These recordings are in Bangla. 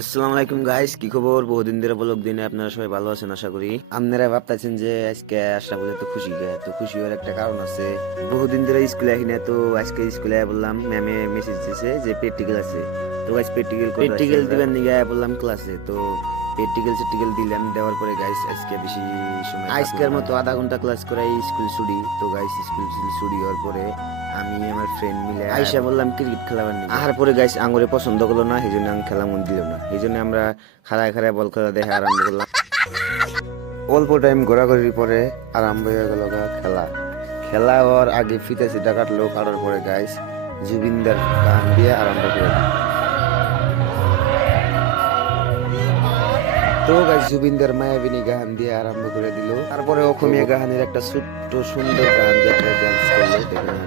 আসসালামু আলাইকুম গাইস, কি খবর? বহুদিন ধরে ব্লগ দিনে আপনারা সবাই ভালো আছেন আশা করি। আপনারা ভাবতেছেন যে আজকে আসা বলে তো খুশি গে, তো খুশি হওয়ার একটা কারণ আছে। বহুদিন ধরে স্কুলে আসি না, তো আজকে স্কুলে বললাম, ম্যামে মেসেজ দিয়েছে যে প্র্যাকটিক্যাল আছে। তো গাইস প্র্যাকটিক্যাল দিবেন নিয়ে বললাম ক্লাসে। তো প্র্যাকটিক্যাল দিলাম, দেওয়ার পরে গাইস আজকে বেশি সময় আজকের মতো আধা ঘন্টা ক্লাস করাই স্কুল ছুটি। তো গাইস স্কুল ছুটি হওয়ার পরে আমি আমার ফ্রেন্ড মিলে আইসা বললাম ক্রিকেট খেলাবার নিয়ে। আহার পরে গাইস আঙুরে পছন্দ করলো না, এই জন্য আমি খেলা মন দিল না। এই জন্য আমরা খাড়ায় খাড়ায় বল খেলা দেখা আরম্ভ করলাম। অল্প টাইম ঘোরাঘুরির পরে আরম্ভ হয়ে গেল খেলা। খেলা হওয়ার আগে ফিতে সিটা কাটলো, কাটার পরে গাইস জুবিনদার গান দিয়ে আরম্ভ করে দিল। তো গাইস জুবিনদার মায়াবিনী গান দিয়ে আরম্ভ করে দিল। তারপরে অসমীয়া গানের একটা ছোট্ট সুন্দর গান দিয়ে ডান্স করলো, দেখলাম।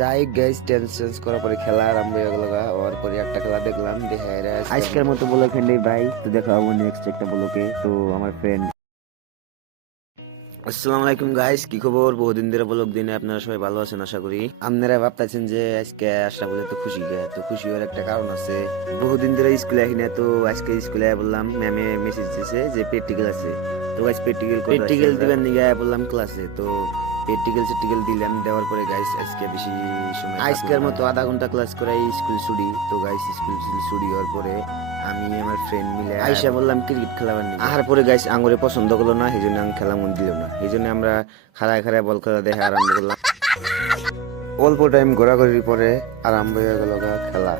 যাই গাইস টেন্স করার পরে খেলা আরম্ভ হয়ে গেল। ওর পরে একটা খেলা দেখলাম, দেখে আজকের মতো বলে ফ্রেন্ড ভাই, তো দেখা হবো নেক্সট একটা বলকে। তো আমার ফ্রেন্ড আসসালামু আলাইকুম গাইস, কি খবর? বহুদিন ধরে ব্লগ দিনে আপনারা সবাই ভালো আছেন আশা করি। আপনারা ভাবতেছেন যে আজকে আসা বলে তো খুশি গে, তো খুশি হওয়ার একটা কারণ আছে। বহুদিন ধরে স্কুলে আসি না, তো আজকে স্কুলে বললাম, ম্যামে মেসেজ দিয়েছে যে প্র্যাকটিক্যাল আছে। তো গাইস প্র্যাকটিক্যাল দিবেন নিয়ে বললাম ক্লাসে। তো প্র্যাকটিক্যাল দিলাম, দেওয়ার পরে গাইস আজকে বেশি সময় আজকের মতো আধা ঘন্টা ক্লাস করাই স্কুল ছুটি। তো গাইস স্কুল ছুটি হওয়ার পরে আমি আমার ফ্রেন্ড মিলে আইসা বললাম ক্রিকেট খেলাবার নিয়ে। আহার পরে গাইস আঙুরে পছন্দ করলো না, এই জন্য আমি খেলা মন দিল না। এই জন্য আমরা খাড়ায় খাড়ায় বল খেলা দেখা আরম্ভ করলাম। অল্প টাইম ঘোরাঘুরির পরে আরম্ভ হয়ে গেল খেলা।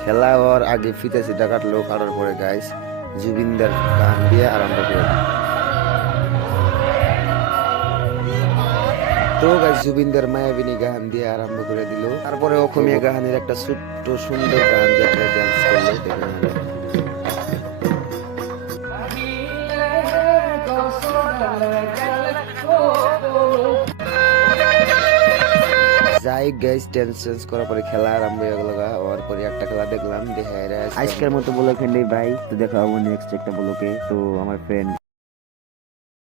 খেলা হওয়ার আগে ফিতে সিটা কাটলো, কাটার পরে গাইস জুবিনদার গান দিয়ে আরম্ভ করে দিল। তো গাইস জুবিনদার মায়াবিনী গান দিয়ে আরম্ভ করে দিল। তারপরে অসমীয়া গানের একটা ছোট্ট সুন্দর গান দিয়ে ডান্স করলো, দেখলাম। যাই গাইস টেন্স করার পরে খেলা আরম্ভ হয়ে গেল। ওর পরে একটা খেলা দেখলাম, দেখে আজকের মতো বলে ফ্রেন্ড ভাই, তো দেখা হবো নেক্সট একটা বলকে। তো আমার ফ্রেন্ড